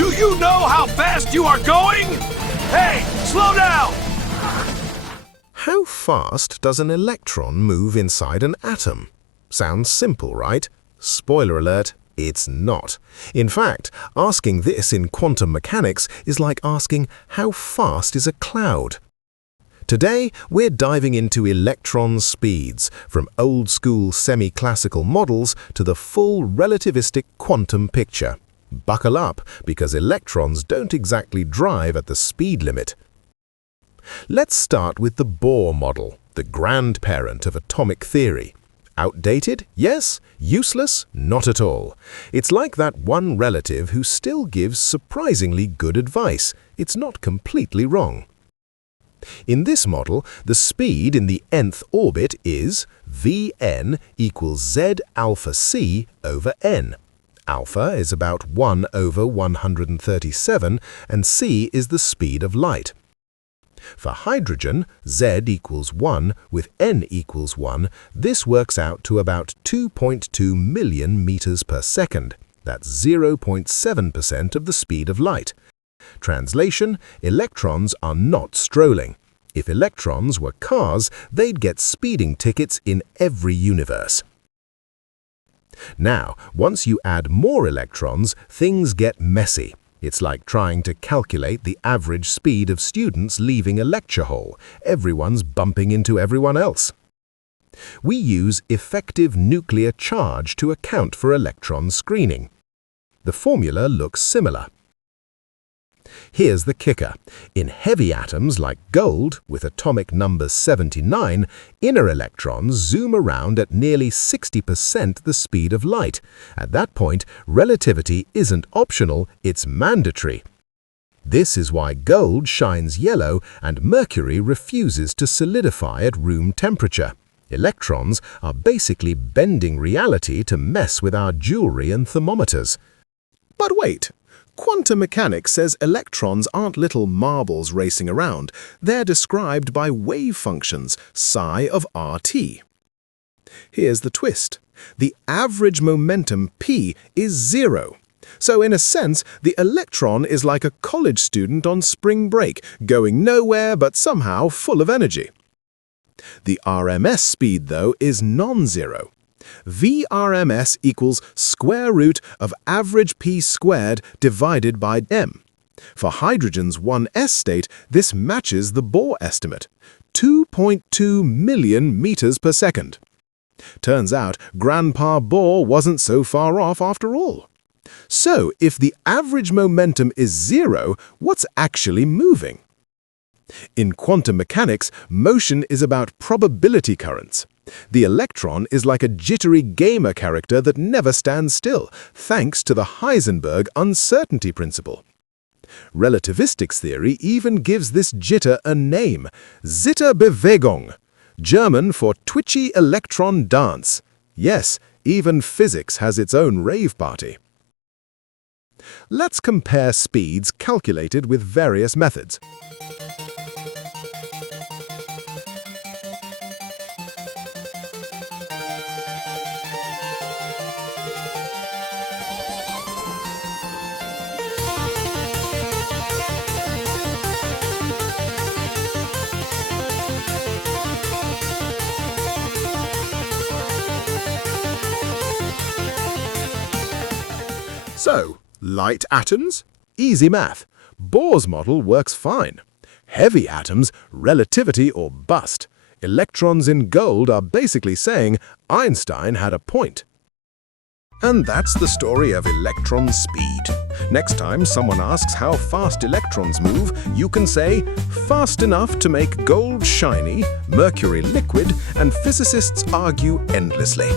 Do you know how fast you are going? Hey, slow down! How fast does an electron move inside an atom? Sounds simple, right? Spoiler alert, it's not. In fact, asking this in quantum mechanics is like asking how fast is a cloud. Today, we're diving into electron speeds, from old-school semi-classical models to the full relativistic quantum picture. Buckle up, because electrons don't exactly drive at the speed limit. Let's start with the Bohr model, the grandparent of atomic theory. Outdated? Yes. Useless? Not at all. It's like that one relative who still gives surprisingly good advice. It's not completely wrong. In this model, the speed in the nth orbit is Vn equals z alpha c over n. Alpha is about 1 over 137, and c is the speed of light. For hydrogen, z equals 1 with n equals 1, this works out to about 2.2 million meters per second. That's 0.7% of the speed of light. Translation: electrons are not strolling. If electrons were cars, they'd get speeding tickets in every universe. Now, once you add more electrons, things get messy. It's like trying to calculate the average speed of students leaving a lecture hall. Everyone's bumping into everyone else. We use effective nuclear charge to account for electron screening. The formula looks similar. Here's the kicker. In heavy atoms like gold, with atomic number 79, inner electrons zoom around at nearly 60% the speed of light. At that point, relativity isn't optional, it's mandatory. This is why gold shines yellow and mercury refuses to solidify at room temperature. Electrons are basically bending reality to mess with our jewelry and thermometers. But wait! Quantum mechanics says electrons aren't little marbles racing around. They're described by wave functions, psi of RT. Here's the twist. The average momentum p is 0. So in a sense, the electron is like a college student on spring break, going nowhere but somehow full of energy. The RMS speed, though, is non-zero. VRMS equals square root of average p squared divided by m. For hydrogen's 1s state, this matches the Bohr estimate, 2.2 million meters per second. Turns out Grandpa Bohr wasn't so far off after all. So if the average momentum is 0, what's actually moving? In quantum mechanics, motion is about probability currents. The electron is like a jittery gamer character that never stands still, thanks to the Heisenberg uncertainty principle. Relativistic theory even gives this jitter a name, Zitterbewegung, German for twitchy electron dance. Yes, even physics has its own rave party. Let's compare speeds calculated with various methods. So, light atoms? Easy math. Bohr's model works fine. Heavy atoms, relativity or bust. Electrons in gold are basically saying Einstein had a point. And that's the story of electron speed. Next time someone asks how fast electrons move, you can say, fast enough to make gold shiny, mercury liquid, and physicists argue endlessly.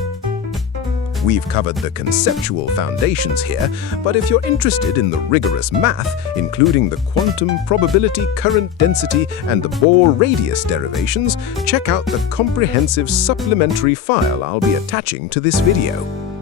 We've covered the conceptual foundations here, but if you're interested in the rigorous math, including the quantum probability current density and the Bohr radius derivations, check out the comprehensive supplementary file I'll be attaching to this video.